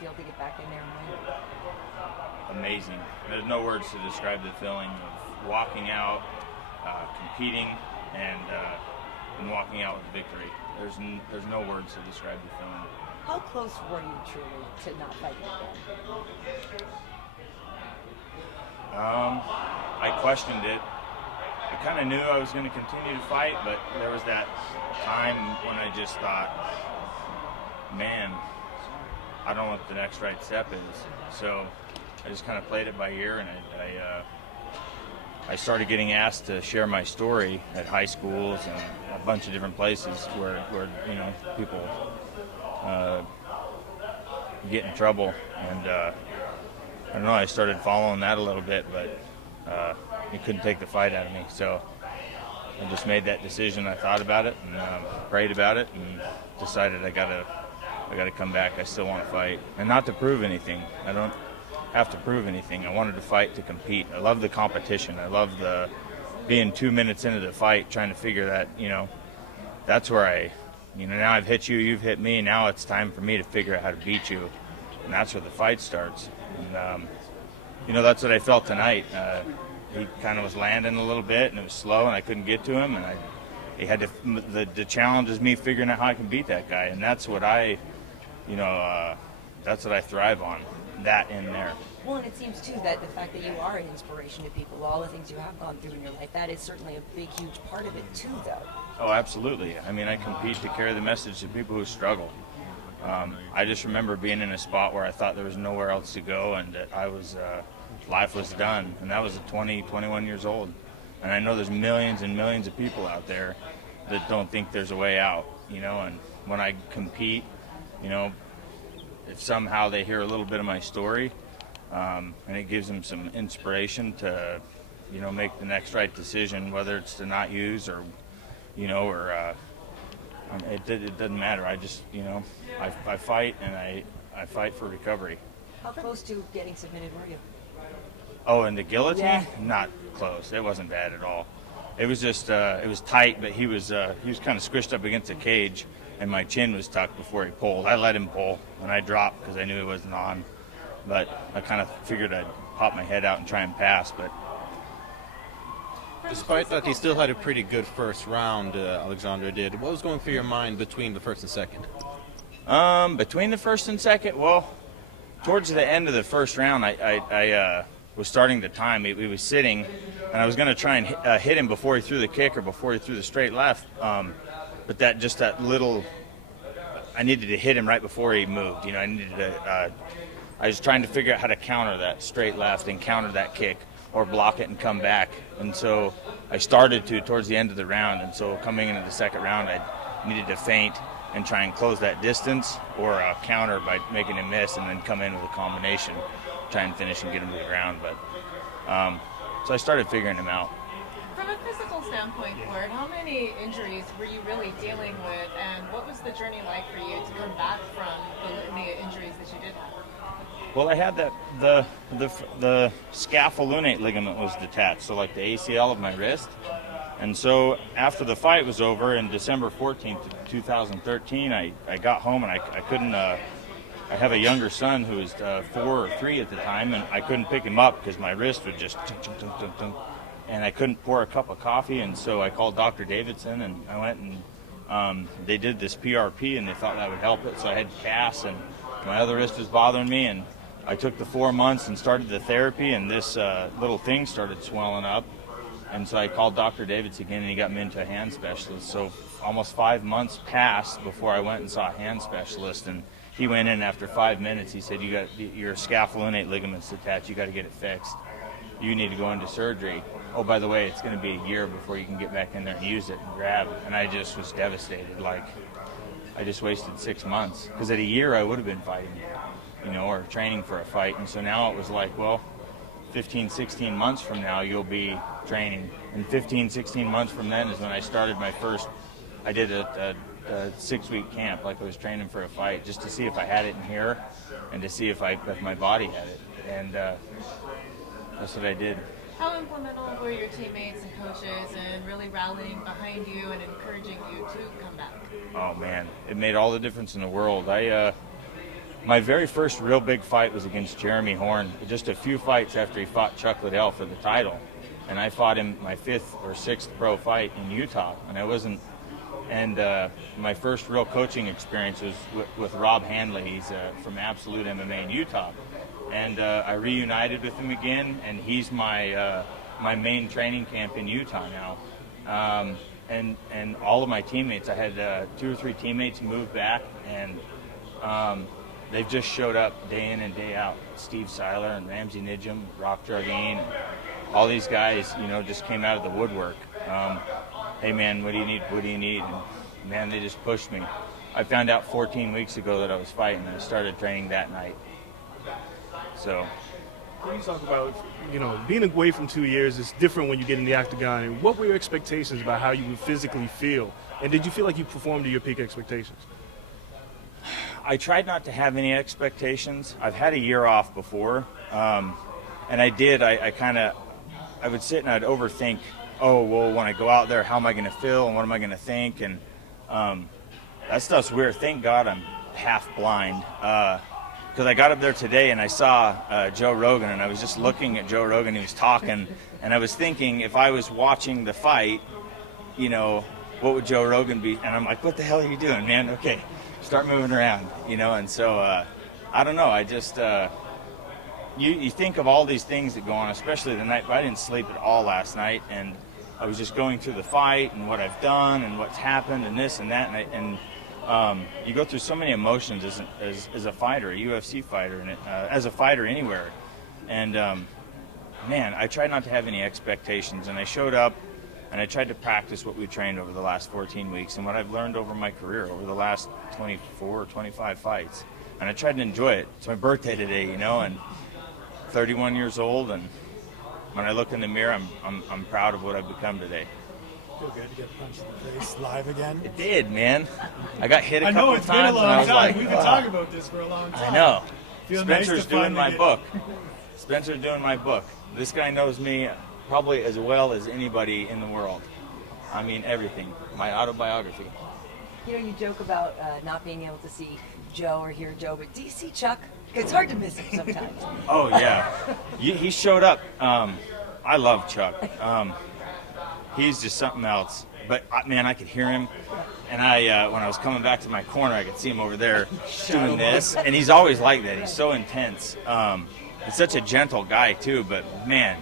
feel to get back in there and win? Amazing. There's no words to describe the feeling of walking out, competing, and walking out with victory. There's no words to describe the feeling. How close were you truly to not fighting again? I questioned it. I kind of knew I was going to continue to fight, but there was that time when I just thought, man, I don't know what the next right step is. So I just kind of played it by ear, and I started getting asked to share my story at high schools and a bunch of different places where people get in trouble, and I don't know, I started following that a little bit, but it couldn't take the fight out of me. So I just made that decision. I thought about it and prayed about it and decided I gotta come back. I still want to fight, and not to prove anything. I don't have to prove anything. I wanted to fight to compete. I love the competition. I love the being 2 minutes into the fight, trying to figure that, that's where now I've hit you, you've hit me. Now it's time for me to figure out how to beat you, and that's where the fight starts. And that's what I felt tonight. He kind of was landing a little bit, and it was slow, and I couldn't get to him. And he had to. The challenge is me figuring out how I can beat that guy, and that's what that's what I thrive on. That in there. Well, and it seems too that the fact that you are an inspiration to people, all the things you have gone through in your life, that is certainly a big, huge part of it too, though. Oh, absolutely. I mean, I compete to carry the message to people who struggle. I just remember being in a spot where I thought there was nowhere else to go, and that life was done, and that was at 20, 21 years old. And I know there's millions and millions of people out there that don't think there's a way out, and when I compete, if somehow they hear a little bit of my story, and it gives them some inspiration to, make the next right decision, whether it's to not use or, it doesn't matter. I just, I fight, and I fight for recovery. How close to getting submitted were you? Oh, and the guillotine? Yeah. Not close. It wasn't bad at all. It was just, it was tight, but he was kind of squished up against the cage, and my chin was tucked before he pulled. I let him pull, and I dropped because I knew he wasn't on. But I kind of figured I'd pop my head out and try and pass. But despite that, he still had a pretty good first round, Alexander did. What was going through your mind between the first and second? Between the first and second, well, towards the end of the first round, I was starting the time. He was sitting, and I was going to try and hit him before he threw the kick or before he threw the straight left. But that little, I needed to hit him right before he moved. I needed to. I was trying to figure out how to counter that straight left and counter that kick, or block it and come back. And so I started to towards the end of the round. And so coming into the second round, I needed to feint and try and close that distance, or counter by making him miss, and then come in with a combination, try and finish and get him to the ground. But so I started figuring him out. From a physical standpoint, Ward, how many injuries were you really dealing with, and what was the journey like for you to come back from the injuries that you did have? Well, I had the scapholunate ligament was detached, so like the ACL of my wrist. And so after the fight was over in December 14th, 2013, I got home, and I couldn't. I have a younger son who was 4 or 3 at the time, and I couldn't pick him up because my wrist would just tunk, tunk, tunk, tunk, tunk, and I couldn't pour a cup of coffee. And so I called Dr. Davidson, and I went and they did this PRP, and they thought that would help it. So I had casts, and my other wrist was bothering me, and I took the 4 months and started the therapy, and this little thing started swelling up. And so I called Dr. Davidson again, and he got me into a hand specialist. So almost 5 months passed before I went and saw a hand specialist, and he went in after 5 minutes. He said, your scapholunate ligaments detached. You got to get it fixed. You need to go into surgery. Oh, by the way, it's going to be a year before you can get back in there and use it and grab. And I just was devastated. Like, I just wasted 6 months, because at a year I would have been fighting, or training for a fight. And so now it was like, well, 15, 16 months from now you'll be training. And 15, 16 months from then is when I started my first, I did a 6-week camp, like I was training for a fight, just to see if I had it in here and to see if my body had it. And that's what I did. How implemental were your teammates and coaches in really rallying behind you and encouraging you to come back? Oh man, it made all the difference in the world. my very first real big fight was against Jeremy Horn, just a few fights after he fought Chuck Liddell for the title. And I fought him my 5th or 6th pro fight in Utah. And my first real coaching experience was with Rob Handley. He's from Absolute MMA in Utah. And I reunited with him again, and he's my main training camp in Utah now. And all of my teammates, I had 2 or 3 teammates move back, and they've just showed up day in and day out. Steve Seiler and Ramsey Nijum, Rock Jargine, all these guys, just came out of the woodwork. Hey man, what do you need? What do you need? And man, they just pushed me. I found out 14 weeks ago that I was fighting, and I started training that night. So. Can you talk about, being away from 2 years is different when you get in the octagon, and what were your expectations about how you would physically feel? And did you feel like you performed to your peak expectations? I tried not to have any expectations. I've had a year off before, and I did. I would sit and I'd overthink, when I go out there, how am I going to feel and what am I going to think? And that stuff's weird. Thank God I'm half blind. Because I got up there today and I saw Joe Rogan, and I was just looking at Joe Rogan. He was talking, and I was thinking, if I was watching the fight, what would Joe Rogan be? And I'm like, what the hell are you doing, man? Okay, start moving around, And so I don't know. I just you think of all these things that go on, especially the night. But I didn't sleep at all last night, and I was just going through the fight and what I've done and what's happened and this and that, and you go through so many emotions as a fighter, a UFC fighter, and as a fighter anywhere. And man, I tried not to have any expectations, and I showed up and I tried to practice what we trained over the last 14 weeks and what I've learned over my career over the last 24 or 25 fights. And I tried to enjoy it. It's my birthday today, and 31 years old, and when I look in the mirror, I'm proud of what I've become today. Feel good to get punched in the face live again? It did, man. I got hit a couple I know, of it's times. been a long time. Like, We've been talking about this for a long time. I know. Feel Spencer's nice to doing finally my get- book. Spencer's doing my book. This guy knows me probably as well as anybody in the world. I mean, everything. My autobiography. You joke about not being able to see Joe or hear Joe, but do you see Chuck? It's hard to miss him sometimes. Oh, yeah. He showed up. I love Chuck. He's just something else. But, man, I could hear him. And when I was coming back to my corner, I could see him over there doing this. And he's always like that. He's so intense. He's such a gentle guy, too. But, man,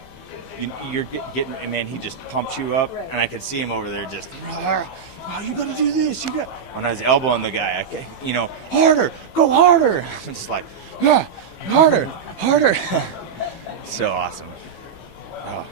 you're getting, man, he just pumps you up. And I could see him over there just, oh, you got to do this. When I was elbowing the guy, harder, go harder. I'm just like, harder. So awesome. Oh.